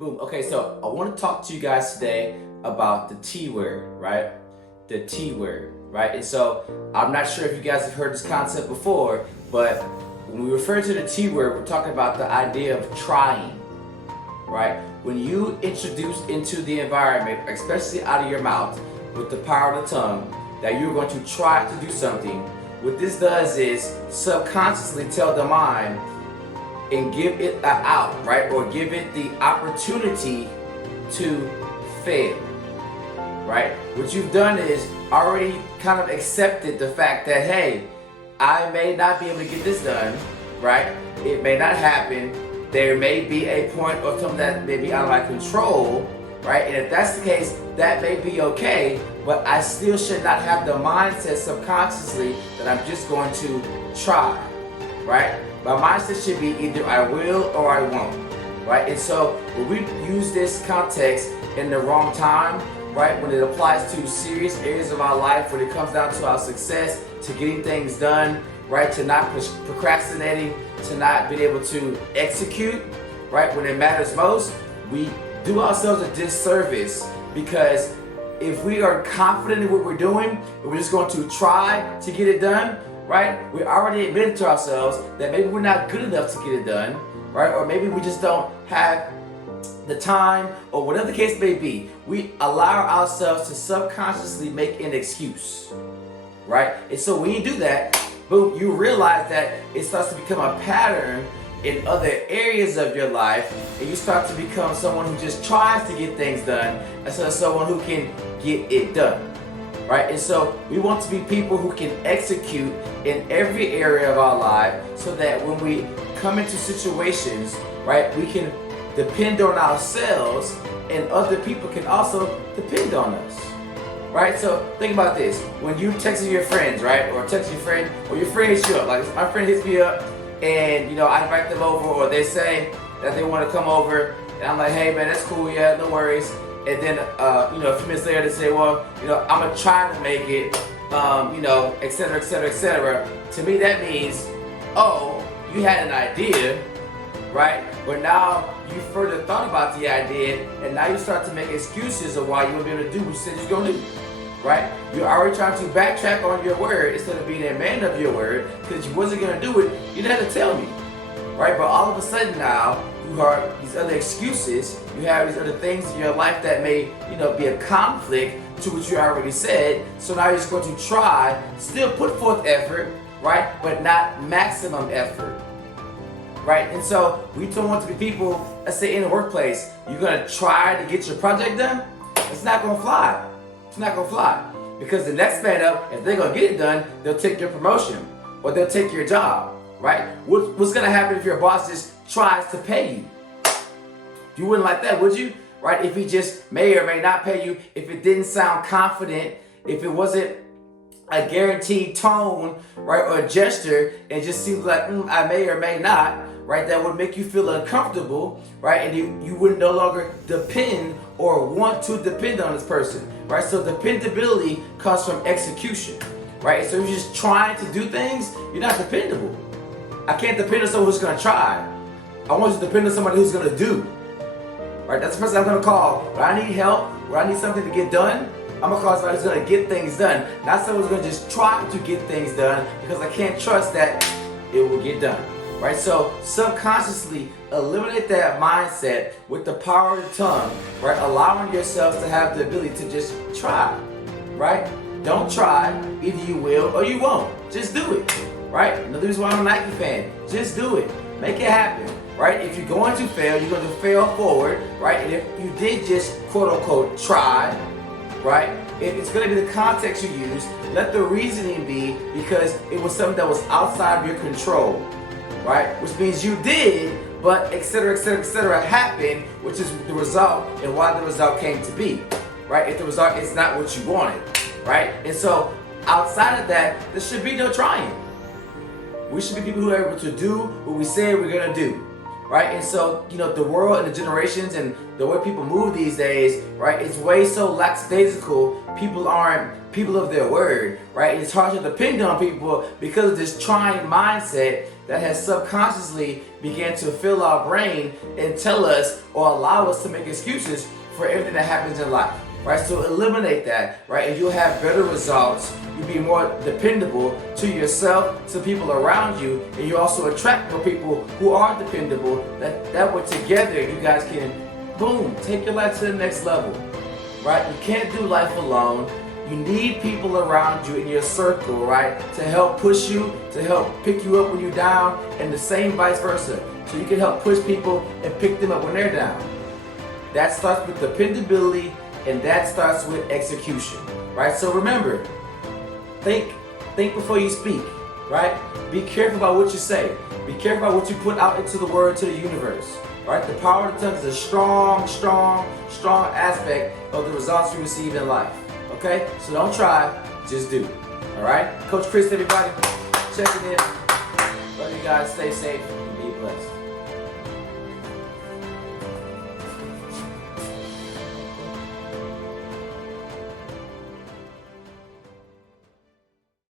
Boom. Okay, so I want to talk to you guys today about the T word, right? The T word, right? And so I'm not sure if you guys have heard this concept before, but when we refer to the T word, we're talking about the idea of trying, right? When you introduce into the environment, especially out of your mouth, with the power of the tongue, that you're going to try to do something, what this does is subconsciously tell the mind and give it an out, right? Or give it the opportunity to fail, right? What you've done is already kind of accepted the fact that, hey, I may not be able to get this done, right? It may not happen. There may be a point or something that may be out of my control, right? And if that's the case, that may be okay, but I still should not have the mindset subconsciously that I'm just going to try, right? My mindset should be either I will or I won't, right? And so when we use this context in the wrong time, right, when it applies to serious areas of our life, when it comes down to our success, to getting things done, right, to not procrastinating, to not being able to execute, right, when it matters most, we do ourselves a disservice, because if we are confident in what we're doing, and we're just going to try to get it done, right? We already admitted to ourselves that maybe we're not good enough to get it done, right? Or maybe we just don't have the time, or whatever the case may be. We allow ourselves to subconsciously make an excuse, right? And so when you do that, boom, you realize that it starts to become a pattern in other areas of your life, and you start to become someone who just tries to get things done instead of someone who can get it done. Right? And so we want to be people who can execute in every area of our life, so that when we come into situations, right, we can depend on ourselves, and other people can also depend on us. Right? So think about this. When you text your friends, right, or text your friend, or your friend hits you up, like my friend hits me up, and I invite them over, or they say that they want to come over, and I'm like, hey man, that's cool, yeah, no worries. And then, a few minutes later, they say, well, I'm going to try to make it, et cetera, et cetera, et cetera. To me, that means, oh, you had an idea, right? But now you further thought about the idea, and now you start to make excuses of why you won't be able to do what you said you was going to do, right? You're already trying to backtrack on your word instead of being a man of your word, because you wasn't going to do it. You didn't have to tell me, right? But all of a sudden now, you have these other excuses, you have these other things in your life that may, be a conflict to what you already said. So now you're just going to try, still put forth effort, right? But not maximum effort, right? And so we don't want to be people, let's say in the workplace, you're going to try to get your project done. It's not going to fly. It's not going to fly. Because the next man up, if they're going to get it done, they'll take your promotion, or they'll take your job, right? What's going to happen if your boss just tries to pay you? You wouldn't like that, would you? Right? If he just may or may not pay you, if it didn't sound confident, if it wasn't a guaranteed tone, right, or a gesture, it just seems like, I may or may not, right, that would make you feel uncomfortable, right, and you would no longer depend or want to depend on this person, right? So dependability comes from execution, right? So if you're just trying to do things, you're not dependable. I can't depend on someone who's going to try. I want you to depend on somebody who's going to do. Right? That's the person I'm going to call. When I need help, when I need something to get done, I'm going to call somebody who's going to get things done. Not someone who's going to just try to get things done, because I can't trust that it will get done. Right? So subconsciously eliminate that mindset with the power of the tongue, right? Allowing yourselves to have the ability to just try. Right? Don't try. Either you will or you won't. Just do it. Right? Another reason why I'm a Nike fan. Just do it. Make it happen. Right? If you're going to fail, you're going to fail forward, right? And if you did just quote unquote try, right? If it's going to be the context you use, let the reasoning be because it was something that was outside of your control, right? Which means you did, but et cetera, happened, which is the result and why the result came to be, right? If the result is not what you wanted, right? And so outside of that, there should be no trying. We should be people who are able to do what we say we're going to do. Right? And so, the world and the generations and the way people move these days, right, it's way so lackadaisical. People aren't people of their word, right? And it's hard to depend on people because of this trying mindset that has subconsciously began to fill our brain and tell us or allow us to make excuses for everything that happens in life, right? So eliminate that, right? And you'll have better results. You'll be more dependable to yourself, to people around you, and you also attract more people who are dependable. That way together you guys can, boom, take your life to the next level, right? You can't do life alone. You need people around you in your circle, right? To help push you, to help pick you up when you're down, and the same vice versa. So you can help push people and pick them up when they're down. That starts with dependability, and that starts with execution, right? So remember, think before you speak, right? Be careful about what you say. Be careful about what you put out into the world, to the universe, right? The power of the tongue is a strong aspect of the results you receive in life, okay? So don't try, just do, all right? Coach Chris, everybody, checking in. Love you guys, stay safe.